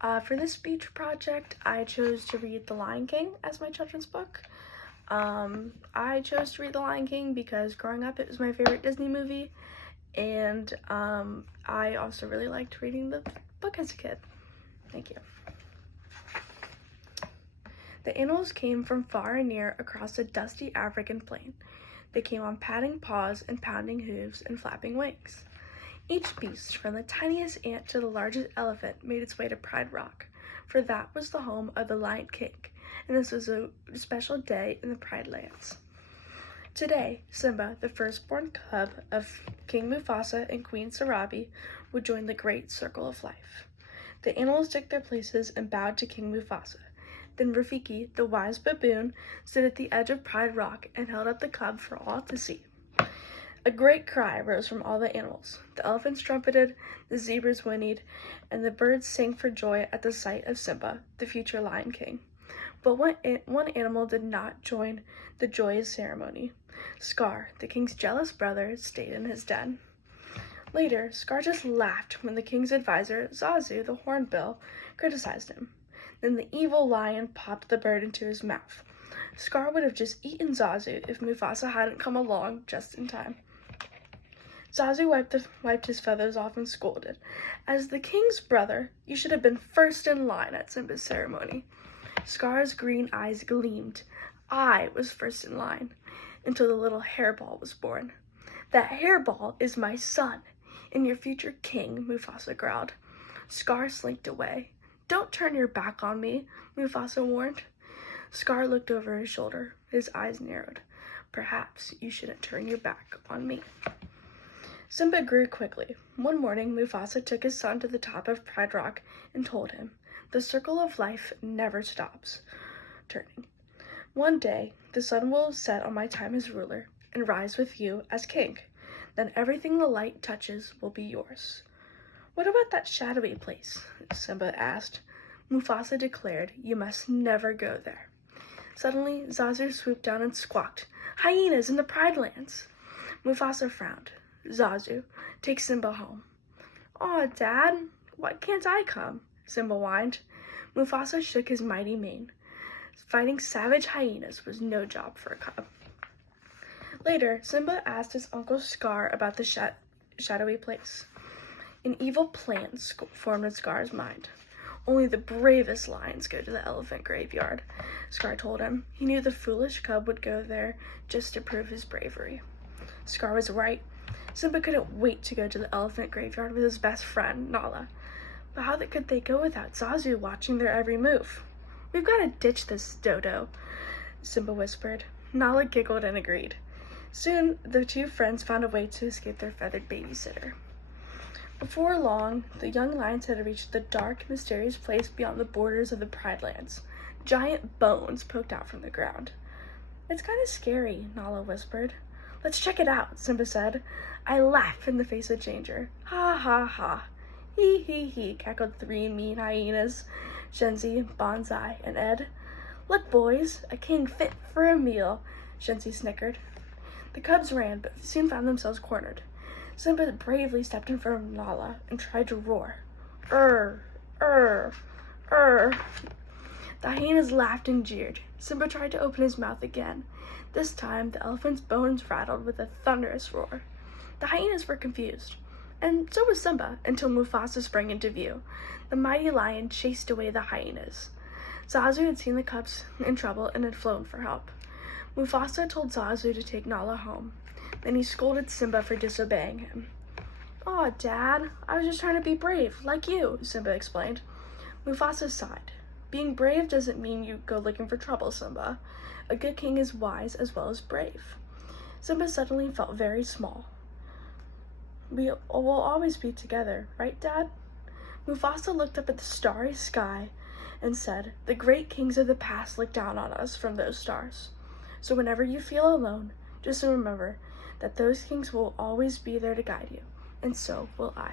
For this speech project, I chose to read The Lion King as my children's book. I chose to read The Lion King because growing up it was my favorite Disney movie, and I also really liked reading the book as a kid. Thank you. The animals came from far and near across the dusty African plain. They came on patting paws and pounding hooves and flapping wings. Each beast, from the tiniest ant to the largest elephant, made its way to Pride Rock, for that was the home of the Lion King, and this was a special day in the Pride Lands. Today, Simba, the firstborn cub of King Mufasa and Queen Sarabi, would join the great circle of life. The animals took their places and bowed to King Mufasa. Then Rafiki, the wise baboon, stood at the edge of Pride Rock and held up the cub for all to see. A great cry rose from all the animals. The elephants trumpeted, the zebras whinnied, and the birds sang for joy at the sight of Simba, the future Lion King. But one animal did not join the joyous ceremony. Scar, the king's jealous brother, stayed in his den. Later, Scar just laughed when the king's advisor, Zazu the Hornbill, criticized him. Then the evil lion popped the bird into his mouth. Scar would have just eaten Zazu if Mufasa hadn't come along just in time. Zazu wiped his feathers off and scolded. As the king's brother, you should have been first in line at Simba's ceremony. Scar's green eyes gleamed. I was first in line, until the little hairball was born. That hairball is my son, and your future king, Mufasa growled. Scar slinked away. Don't turn your back on me, Mufasa warned. Scar looked over his shoulder. His eyes narrowed. Perhaps you shouldn't turn your back on me. Simba grew quickly. One morning, Mufasa took his son to the top of Pride Rock and told him, the circle of life never stops turning. One day, the sun will set on my time as ruler and rise with you as king. Then everything the light touches will be yours. What about that shadowy place? Simba asked. Mufasa declared, you must never go there. Suddenly, Zazu swooped down and squawked, hyenas in the Pride Lands. Mufasa frowned. Zazu, take Simba home. Aw, Dad, why can't I come? Simba whined. Mufasa shook his mighty mane. Fighting savage hyenas was no job for a cub. Later, Simba asked his uncle Scar about the shadowy place. An evil plan formed in Scar's mind. Only the bravest lions go to the elephant graveyard, Scar told him. He knew the foolish cub would go there just to prove his bravery. Scar was right. Simba couldn't wait to go to the elephant graveyard with his best friend, Nala. But how could they go without Zazu watching their every move? We've got to ditch this dodo, Simba whispered. Nala giggled and agreed. Soon, the two friends found a way to escape their feathered babysitter. Before long, the young lions had reached the dark, mysterious place beyond the borders of the Pride Lands. Giant bones poked out from the ground. It's kind of scary, Nala whispered. Let's check it out, Simba said. I laughed in the face of danger. Ha ha ha. Hee hee hee, cackled three mean hyenas, Shenzi, Bonsai, and Ed. Look, boys, a king fit for a meal, Shenzi snickered. The cubs ran, but soon found themselves cornered. Simba bravely stepped in front of Nala and tried to roar. The hyenas laughed and jeered. Simba tried to open his mouth again. This time, the elephant's bones rattled with a thunderous roar. The hyenas were confused, and so was Simba, until Mufasa sprang into view. The mighty lion chased away the hyenas. Zazu had seen the cubs in trouble and had flown for help. Mufasa told Zazu to take Nala home. Then he scolded Simba for disobeying him. Aw, Dad, I was just trying to be brave, like you, Simba explained. Mufasa sighed. Being brave doesn't mean you go looking for trouble, Simba. A good king is wise as well as brave. Simba suddenly felt very small. We will always be together, right, Dad? Mufasa looked up at the starry sky and said, the great kings of the past look down on us from those stars. So whenever you feel alone, just remember that those kings will always be there to guide you, and so will I.